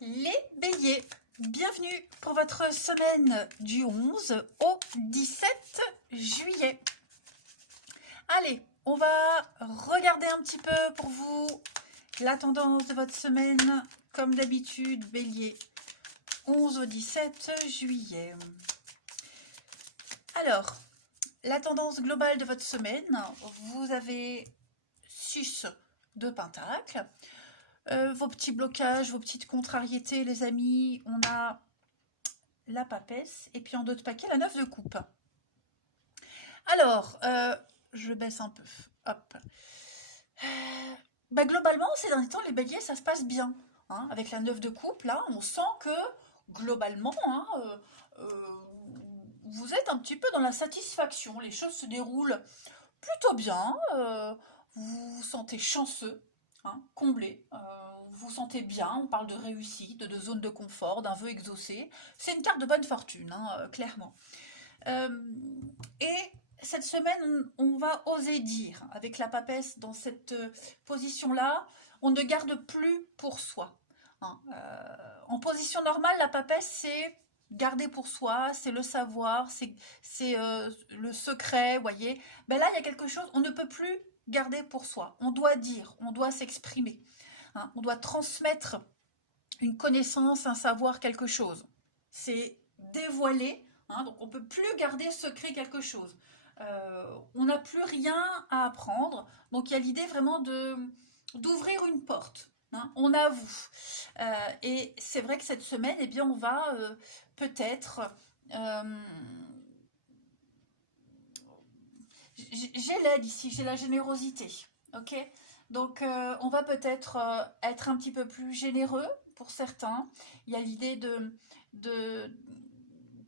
Les béliers, bienvenue pour votre semaine du 11 au 17 juillet. Allez, on va regarder un petit peu pour vous la tendance de votre semaine. Comme d'habitude, bélier, 11 au 17 juillet. Alors, la tendance globale de votre semaine, vous avez 6 de pentacles. Vos petits blocages, vos petites contrariétés, les amis, on a la papesse et puis en dos de paquet, la 9 de coupe. Alors, je baisse un peu. Hop. Globalement, ces derniers temps, les béliers, ça se passe bien. Hein, avec la 9 de coupe, là, on sent que, globalement, vous êtes un petit peu dans la satisfaction. Les choses se déroulent plutôt bien. Vous vous sentez chanceux, hein, comblé. Vous vous sentez bien. On parle de réussite, de zone de confort, d'un vœu exaucé. C'est une carte de bonne fortune, hein, clairement. Et cette semaine, on va oser dire, avec la papesse dans cette position-là, on ne garde plus pour soi. Hein. En position normale, la papesse, c'est garder pour soi, c'est le savoir, c'est le secret, vous voyez. Ben là, il y a quelque chose, on ne peut plus garder pour soi. On doit dire, on doit s'exprimer. Hein. On doit transmettre une connaissance, un savoir, quelque chose. C'est dévoiler. Hein, donc on ne peut plus garder secret quelque chose. On n'a plus rien à apprendre. Donc il y a l'idée vraiment d'ouvrir une porte. Hein, on avoue. Et c'est vrai que cette semaine, eh bien, on va peut-être... j'ai l'aide ici, j'ai la générosité. Ok. Donc on va peut-être être un petit peu plus généreux pour certains. Il y a l'idée de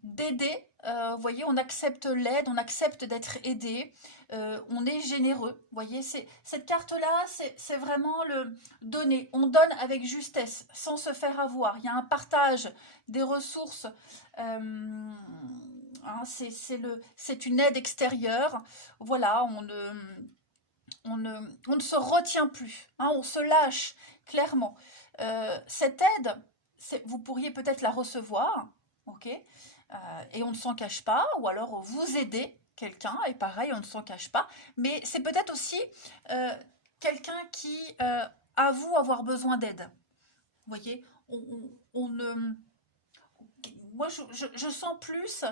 d'aider. Vous voyez, on accepte l'aide, on accepte d'être aidé, on est généreux. Vous voyez, cette carte-là, c'est vraiment le donner. On donne avec justesse, sans se faire avoir. Il y a un partage des ressources. Hein, c'est une aide extérieure. Voilà, on ne se retient plus. Hein, on se lâche, clairement. Cette aide, vous pourriez peut-être la recevoir, ok, et on ne s'en cache pas, ou alors vous aidez quelqu'un, et pareil, on ne s'en cache pas, mais c'est peut-être aussi quelqu'un qui avoue avoir besoin d'aide. Vous voyez, on ne... Moi, je sens plus,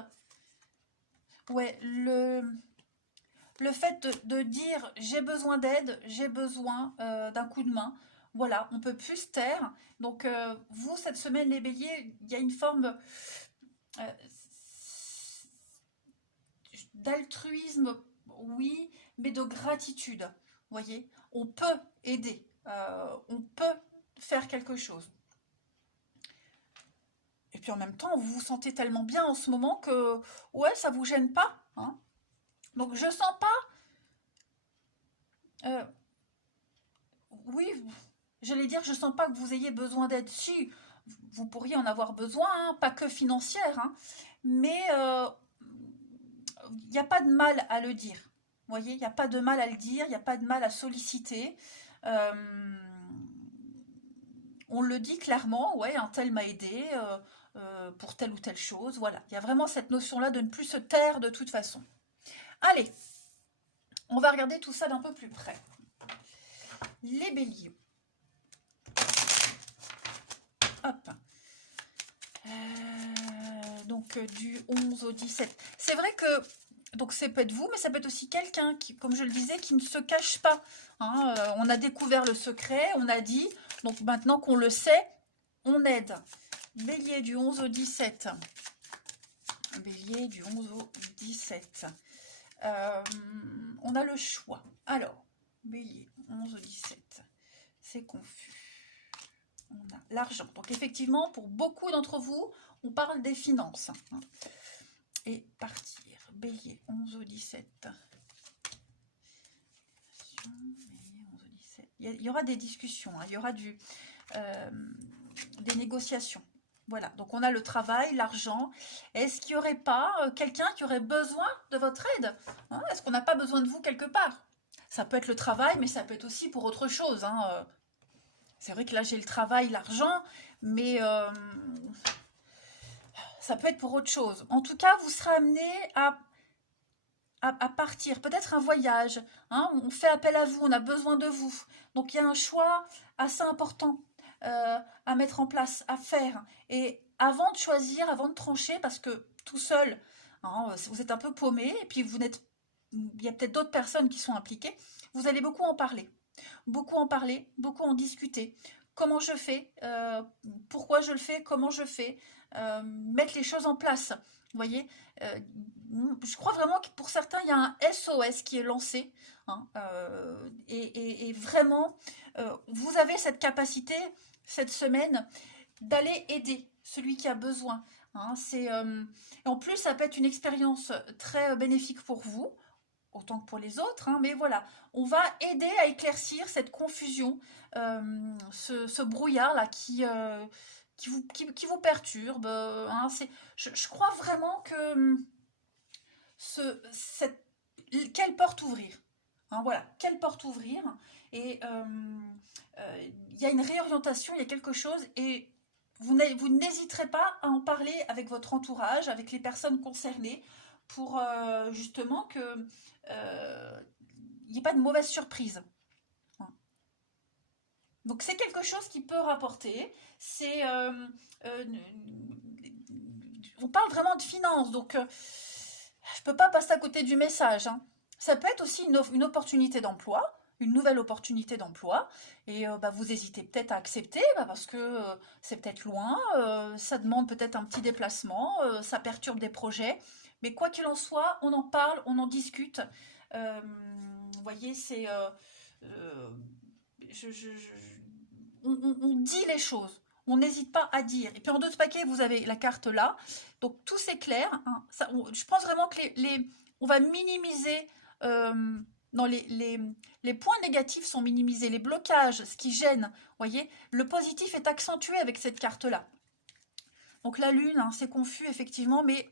ouais, le fait de dire j'ai besoin d'aide, j'ai besoin d'un coup de main. Voilà, on peut plus se taire. Donc vous, cette semaine, les béliers, il y a une forme euh, d'altruisme, oui, mais de gratitude. Vous voyez, on peut aider, on peut faire quelque chose. Et puis en même temps, vous vous sentez tellement bien en ce moment que, ouais, ça vous gêne pas. Hein. Donc je sens pas, euh, oui, j'allais dire, je sens pas que vous ayez besoin d'aide. Si, vous pourriez en avoir besoin, hein, pas que financière, hein, mais il n'y a pas de mal à le dire. Vous voyez, il n'y a pas de mal à le dire, il n'y a pas de mal à solliciter. Euh, on le dit clairement, ouais, un tel m'a aidé pour telle ou telle chose. Voilà, il y a vraiment cette notion-là de ne plus se taire de toute façon. Allez, on va regarder tout ça d'un peu plus près. Les béliers. Hop. Donc du 11 au 17. C'est vrai que donc ça peut être vous, mais ça peut être aussi quelqu'un qui, comme je le disais, qui ne se cache pas. Hein, on a découvert le secret, on a dit, donc maintenant qu'on le sait, on aide. Bélier du 11 au 17. Bélier du 11 au 17. On a le choix. Alors, bélier, 11 au 17. C'est confus. On a l'argent. Donc effectivement, pour beaucoup d'entre vous, on parle des finances. Hein. Et partir. Bélier, 11 au 17. Il y aura des discussions, hein. Il y aura des négociations. Voilà, donc on a le travail, l'argent. Est-ce qu'il n'y aurait pas quelqu'un qui aurait besoin de votre aide, hein? Est-ce qu'on n'a pas besoin de vous quelque part? Ça peut être le travail, mais ça peut être aussi pour autre chose. Hein. C'est vrai que là, j'ai le travail, l'argent, mais ça peut être pour autre chose. En tout cas, vous serez amené à partir, peut-être un voyage, hein, on fait appel à vous, on a besoin de vous. Donc il y a un choix assez important à mettre en place, à faire. Et avant de choisir, avant de trancher, parce que tout seul, hein, vous êtes un peu paumé, et puis il y a peut-être d'autres personnes qui sont impliquées, vous allez beaucoup en parler, beaucoup en discuter. Comment je fais, pourquoi je le fais, comment je fais, mettre les choses en place. Vous voyez, euh, je crois vraiment que pour certains, il y a un SOS qui est lancé. Hein, et vraiment, vous avez cette capacité, cette semaine, d'aller aider celui qui a besoin. Hein, en plus, ça peut être une expérience très bénéfique pour vous, autant que pour les autres, hein, mais voilà, on va aider à éclaircir cette confusion, ce brouillard-là qui vous perturbe. Hein, je crois vraiment que quelle porte ouvrir, hein, voilà, quelle porte ouvrir, et il y a une réorientation, il y a quelque chose, et vous n'hésiterez pas à en parler avec votre entourage, avec les personnes concernées, pour justement que il n'y ait pas de mauvaise surprise. Donc c'est quelque chose qui peut rapporter. Euh, on parle vraiment de finances, donc je ne peux pas passer à côté du message. Hein. Ça peut être aussi une opportunité d'emploi, une nouvelle opportunité d'emploi, et bah, vous hésitez peut-être à accepter parce que c'est peut-être loin, ça demande peut-être un petit déplacement, ça perturbe des projets, mais quoi qu'il en soit, on en parle, on en discute. Vous voyez, euh, on dit les choses. On n'hésite pas à dire. Et puis en deux paquets, vous avez la carte là. Donc tout c'est clair. Hein. Je pense vraiment que on va minimiser. Non, les points négatifs sont minimisés. Les blocages, ce qui gêne, voyez, le positif est accentué avec cette carte-là. Donc la lune, hein, c'est confus effectivement, mais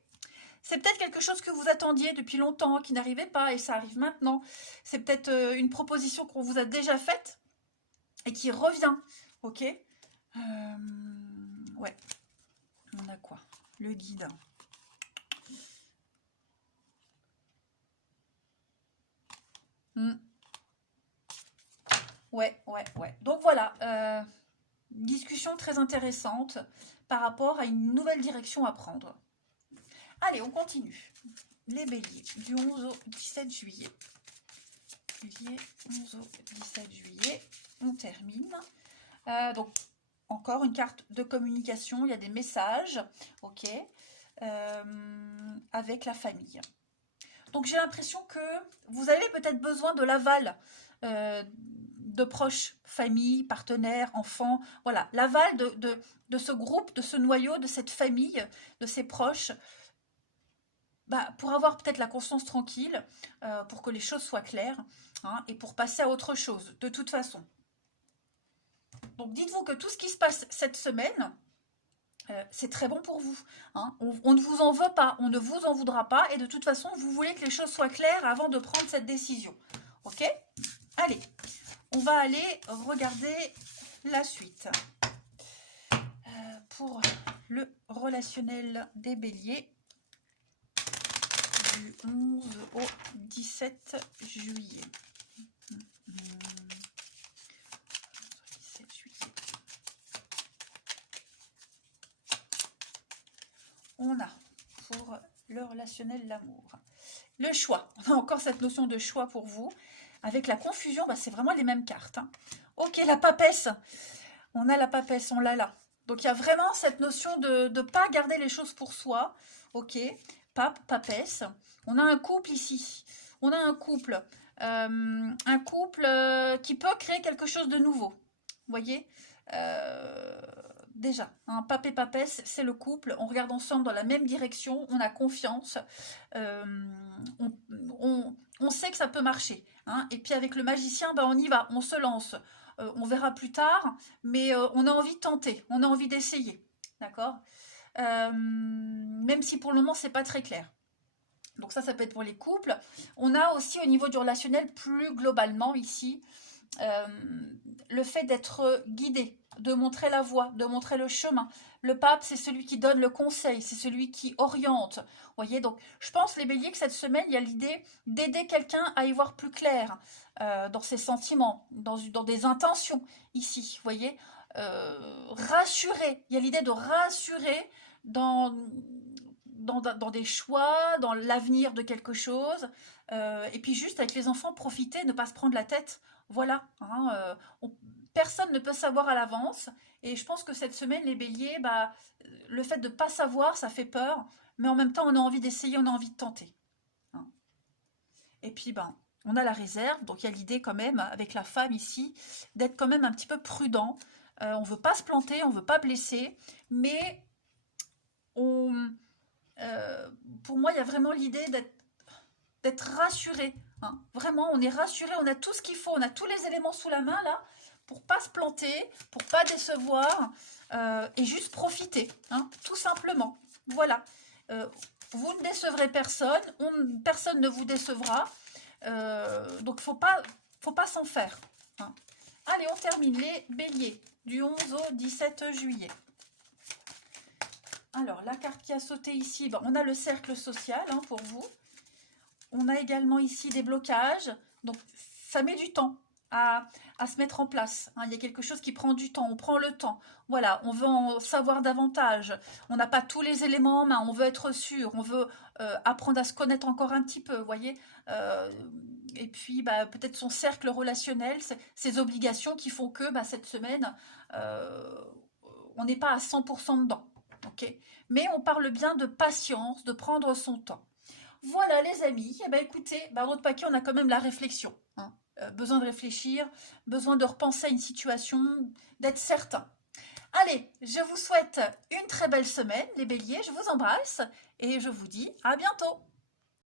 c'est peut-être quelque chose que vous attendiez depuis longtemps, qui n'arrivait pas, et ça arrive maintenant. C'est peut-être une proposition qu'on vous a déjà faite et qui revient. Ok. Ouais. On a quoi? Le guide. Hmm. Ouais, ouais, ouais. Donc voilà, discussion très intéressante par rapport à une nouvelle direction à prendre. Allez, on continue. Les béliers, du 11 au 17 juillet. Bélier, 11 au 17 juillet. On termine. Donc, encore une carte de communication. Il y a des messages, ok, avec la famille. Donc, j'ai l'impression que vous avez peut-être besoin de l'aval de proches, famille, partenaires, enfants. Voilà, l'aval de ce groupe, de ce noyau, de cette famille, de ses proches, bah, pour avoir peut-être la conscience tranquille, pour que les choses soient claires, hein, et pour passer à autre chose, de toute façon. Donc dites-vous que tout ce qui se passe cette semaine, c'est très bon pour vous. Hein. On ne vous en veut pas, on ne vous en voudra pas, et de toute façon, vous voulez que les choses soient claires avant de prendre cette décision. Ok? Allez, on va aller regarder la suite. Pour le relationnel des béliers, du 11 au 17 juillet. 17 juillet. On a pour le relationnel, l'amour. Le choix. On a encore cette notion de choix pour vous. Avec la confusion, bah, c'est vraiment les mêmes cartes. Hein. Ok, la papesse. On a la papesse, on l'a là. Donc il y a vraiment cette notion de ne pas garder les choses pour soi. Ok, pape, papesse. On a un couple ici. On a un couple. Qui peut créer quelque chose de nouveau. Vous voyez, déjà, un pape et papesse, c'est le couple. On regarde ensemble dans la même direction. On a confiance. On sait que ça peut marcher. Hein. Et puis avec le magicien, bah, on y va. On se lance. On verra plus tard, mais on a envie de tenter, on a envie d'essayer, d'accord, même si pour le moment c'est pas très clair. Donc ça peut être pour les couples. On a aussi au niveau du relationnel plus globalement ici euh, le fait d'être guidé, de montrer la voie, de montrer le chemin. Le pape, c'est celui qui donne le conseil, c'est celui qui oriente. Vous voyez, donc je pense, les béliers, que cette semaine, il y a l'idée d'aider quelqu'un à y voir plus clair dans ses sentiments, dans des intentions ici. Vous voyez, rassurer. Il y a l'idée de rassurer dans, dans des choix, dans l'avenir de quelque chose. Et puis juste avec les enfants, profiter, ne pas se prendre la tête. Voilà, hein, personne ne peut savoir à l'avance. Et je pense que cette semaine, les béliers, bah, le fait de ne pas savoir, ça fait peur. Mais en même temps, on a envie d'essayer, on a envie de tenter, hein. Et puis, ben, on a la réserve. Donc, il y a l'idée quand même, avec la femme ici, d'être quand même un petit peu prudent. On ne veut pas se planter, on ne veut pas blesser. Mais on, pour moi, il y a vraiment l'idée d'être rassuré, hein. Vraiment, on est rassuré, on a tout ce qu'il faut, on a tous les éléments sous la main là pour pas se planter, pour pas décevoir et juste profiter, hein, tout simplement. Voilà. Vous ne décevrez personne, personne ne vous décevra. Donc faut pas s'en faire, hein. Allez, on termine les béliers du 11 au 17 juillet. Alors, la carte qui a sauté ici, ben, on a le cercle social, hein, pour vous. On a également ici des blocages. Donc, ça met du temps à se mettre en place, hein. Il y a quelque chose qui prend du temps. On prend le temps. Voilà, on veut en savoir davantage. On n'a pas tous les éléments en main. On veut être sûr. On veut apprendre à se connaître encore un petit peu, vous voyez. Et puis, bah, peut-être son cercle relationnel, ses obligations qui font que bah, cette semaine, on n'est pas à 100% dedans. Okay, mais on parle bien de patience, de prendre son temps. Voilà les amis, eh ben, écoutez, bah, dans notre paquet on a quand même la réflexion, hein. Besoin de réfléchir, besoin de repenser à une situation, d'être certain. Allez, je vous souhaite une très belle semaine les béliers, je vous embrasse et je vous dis à bientôt.